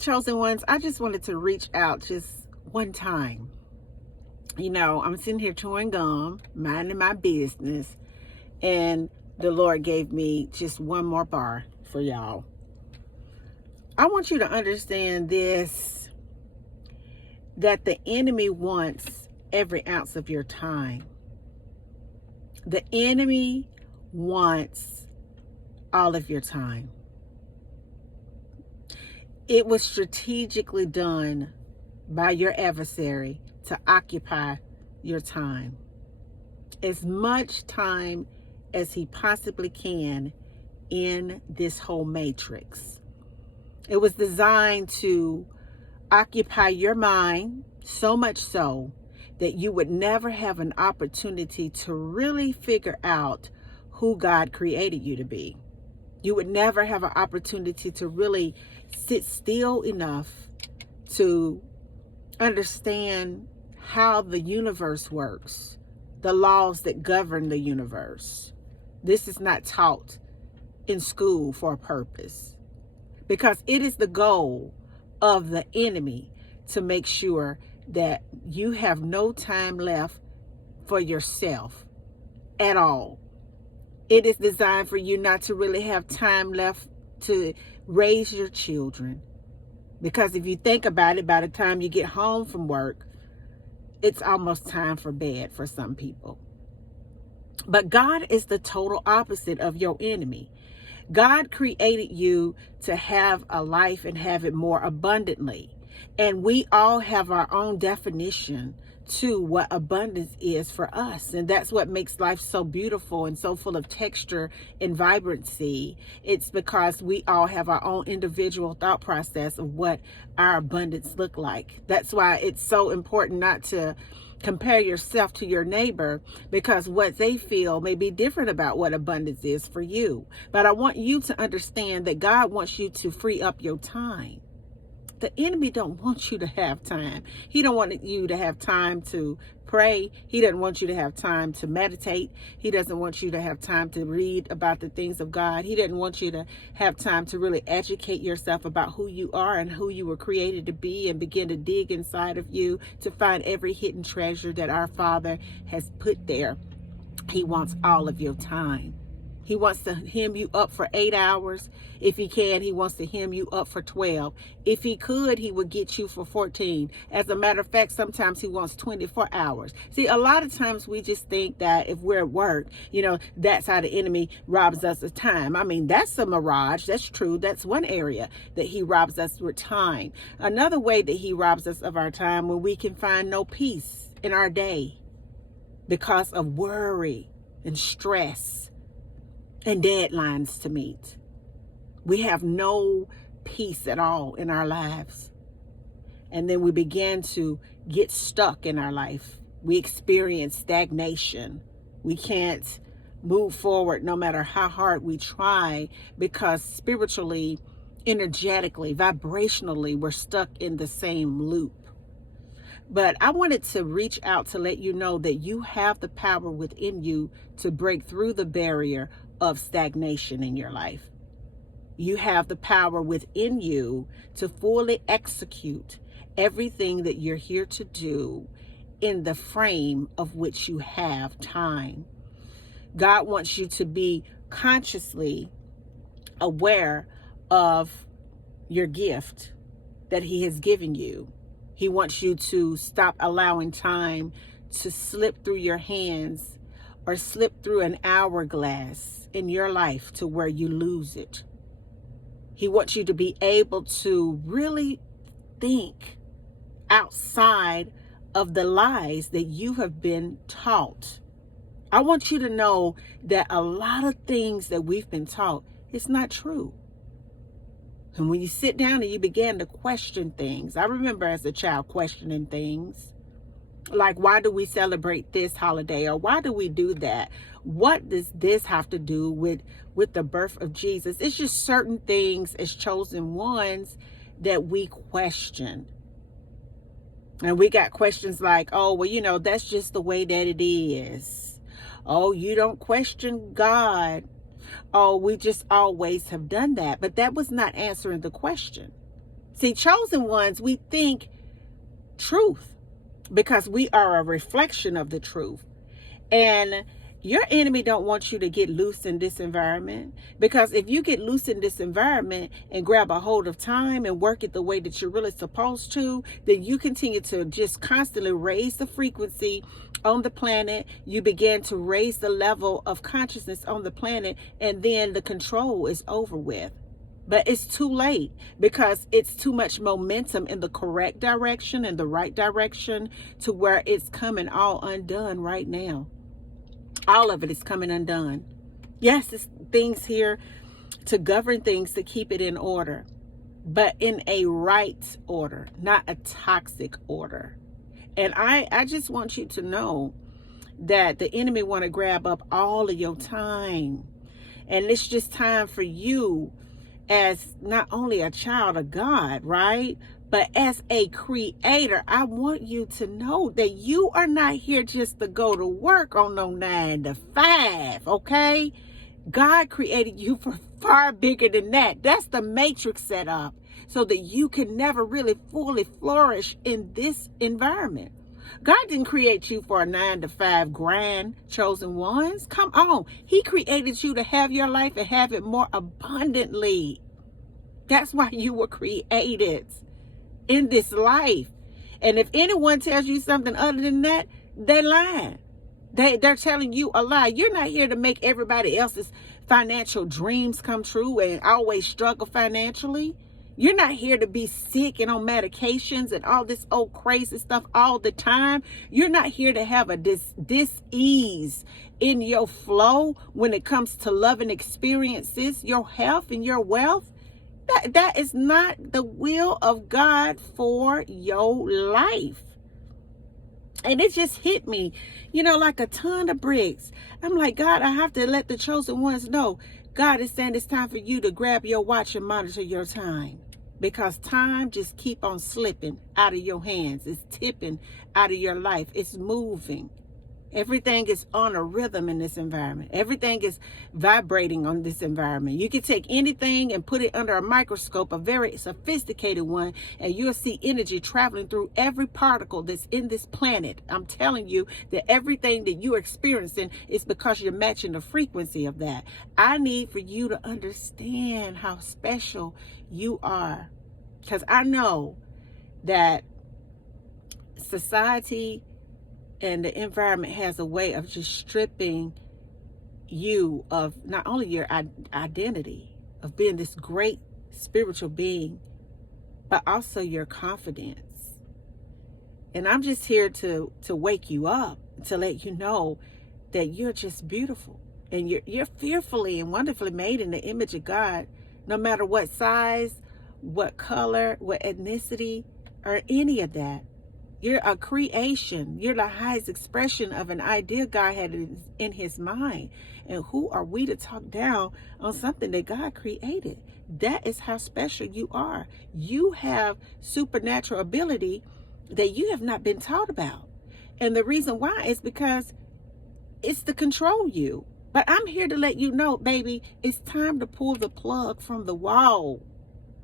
Chosen ones, I just wanted to reach out just one time. I'm sitting here chewing gum, minding my business, and the Lord gave me just one more bar for y'all. I want you to understand this, that the enemy wants every ounce of your time. The enemy wants all of your time. It was strategically done by your adversary to occupy your time. As much time as he possibly can in this whole matrix. It was designed to occupy your mind, so much so that you would never have an opportunity to really figure out who God created you to be. You would never have an opportunity to really sit still enough to understand how the universe works, the laws that govern the universe. This is not taught in school for a purpose, because it is the goal of the enemy to make sure that you have no time left for yourself at all. It is designed for you not to really have time left to raise your children. Because if you think about it, by the time you get home from work, it's almost time for bed for some people. But God is the total opposite of your enemy. God created you to have a life and have it more abundantly. And we all have our own definition to what abundance is for us. And that's what makes life so beautiful and so full of texture and vibrancy. It's because we all have our own individual thought process of what our abundance look like. That's why it's so important not to compare yourself to your neighbor, because what they feel may be different about what abundance is for you. But I want you to understand that God wants you to free up your time. The enemy don't want you to have time. He don't want you to have time to pray. He doesn't want you to have time to meditate. He doesn't want you to have time to read about the things of God. He doesn't want you to have time to really educate yourself about who you are and who you were created to be, and begin to dig inside of you to find every hidden treasure that our Father has put there. He wants all of your time. He wants to hem you up for 8 hours. If he can, he wants to hem you up for 12. If he could, he would get you for 14. As a matter of fact, sometimes he wants 24 hours. See, a lot of times we just think that if we're at work, that's how the enemy robs us of time. I mean, that's a mirage. That's true. That's one area that he robs us with time. Another way that he robs us of our time, when we can find no peace in our day because of worry and stress and deadlines to meet. We have no peace at all in our lives. And then we begin to get stuck in our life. We experience stagnation. We can't move forward no matter how hard we try, because spiritually, energetically, vibrationally, we're stuck in the same loop. But I wanted to reach out to let you know that you have the power within you to break through the barrier of stagnation in your life. You have the power within you to fully execute everything that you're here to do in the frame of which you have time. God wants you to be consciously aware of your gift that he has given you. He wants you to stop allowing time to slip through your hands or slip through an hourglass in your life to where you lose it. He wants you to be able to really think outside of the lies that you have been taught. I want you to know that a lot of things that we've been taught, it's not true. And when you sit down and you begin to question things, I remember as a child questioning things. Like, why do we celebrate this holiday? Or why do we do that? What does this have to do with the birth of Jesus? It's just certain things as chosen ones that we question. And we got questions like, oh, well, that's just the way that it is. Oh, you don't question God. Oh, we just always have done that. But that was not answering the question. See, chosen ones, we think truth because we are a reflection of the truth. And your enemy don't want you to get loose in this environment, because if you get loose in this environment and grab a hold of time and work it the way that you're really supposed to, then you continue to just constantly raise the frequency on the planet. You begin to raise the level of consciousness on the planet, and then the control is over with. But it's too late, because it's too much momentum in the correct direction, in the right direction, to where it's coming all undone right now. All of it is coming undone. Yes, it's things here to govern things, to keep it in order, but in a right order, not a toxic order. And I just want you to know that the enemy want to grab up all of your time. And it's just time for you, as not only a child of God, right? But as a creator, I want you to know that you are not here just to go to work on no 9 to 5, okay? God created you for far bigger than that. That's the matrix setup, so that you can never really fully flourish in this environment. God didn't create you for a 9 to 5 grind, chosen ones. Come on. He created you to have your life and have it more abundantly. That's why you were created in this life. And if anyone tells you something other than that, they're lying. They're telling you a lie. You're not here to make everybody else's financial dreams come true and always struggle financially. You're not here to be sick and on medications and all this old crazy stuff all the time. You're not here to have a dis-ease in your flow when it comes to loving experiences, your health and your wealth. That is not the will of God for your life. And it just hit me, like a ton of bricks. I'm like, God, I have to let the chosen ones know. God is saying it's time for you to grab your watch and monitor your time, because time just keep on slipping out of your hands. It's tipping out of your life. It's moving. Everything is on a rhythm in this environment. Everything is vibrating on this environment. You can take anything and put it under a microscope, a very sophisticated one, and you'll see energy traveling through every particle that's in this planet. I'm telling you that everything that you're experiencing is because you're matching the frequency of that. I need for you to understand how special you are, because I know that society and the environment has a way of just stripping you of not only your identity of being this great spiritual being, but also your confidence. And I'm just here to wake you up, to let you know that you're just beautiful, and you're fearfully and wonderfully made in the image of God, no matter what size, what color, what ethnicity, or any of that. You're a creation. You're the highest expression of an idea God had in his mind. And who are we to talk down on something that God created? That is how special you are. You have supernatural ability that you have not been taught about. And the reason why is because it's to control you. But I'm here to let you know, baby, it's time to pull the plug from the wall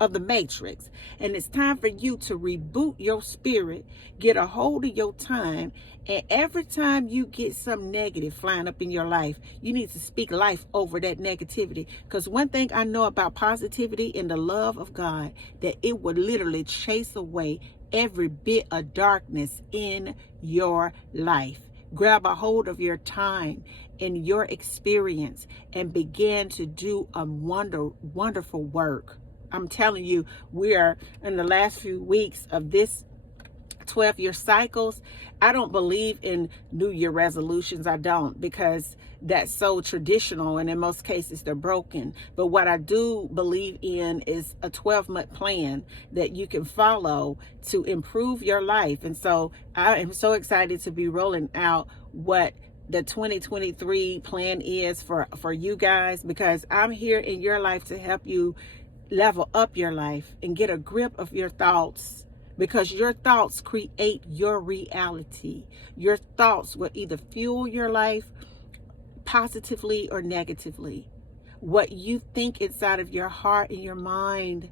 of the matrix, and it's time for you to reboot your spirit, get a hold of your time. And every time you get some negative flying up in your life, you need to speak life over that negativity, because one thing I know about positivity and the love of God, that it would literally chase away every bit of darkness in your life. Grab a hold of your time and your experience and begin to do a wonderful work. I'm telling you, we are in the last few weeks of this 12-year cycles. I don't believe in New Year resolutions. I don't, because that's so traditional, and in most cases they're broken. But what I do believe in is a 12-month plan that you can follow to improve your life. And so I am so excited to be rolling out what the 2023 plan is for you guys, because I'm here in your life to help you level up your life and get a grip of your thoughts, because your thoughts create your reality. Your thoughts will either fuel your life positively or negatively. What you think inside of your heart and your mind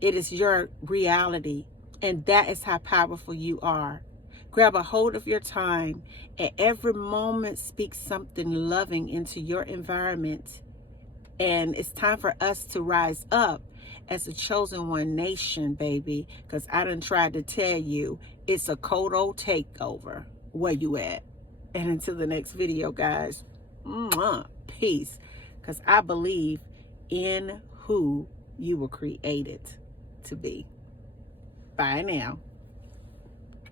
It is your reality, and that is how powerful you are. Grab a hold of your time, and every moment speak something loving into your environment. And it's time for us to rise up as a chosen one nation, baby, because I done tried to tell you it's a cold old takeover. Where you at? And until the next video, guys, peace, because I believe in who you were created to be. Bye now.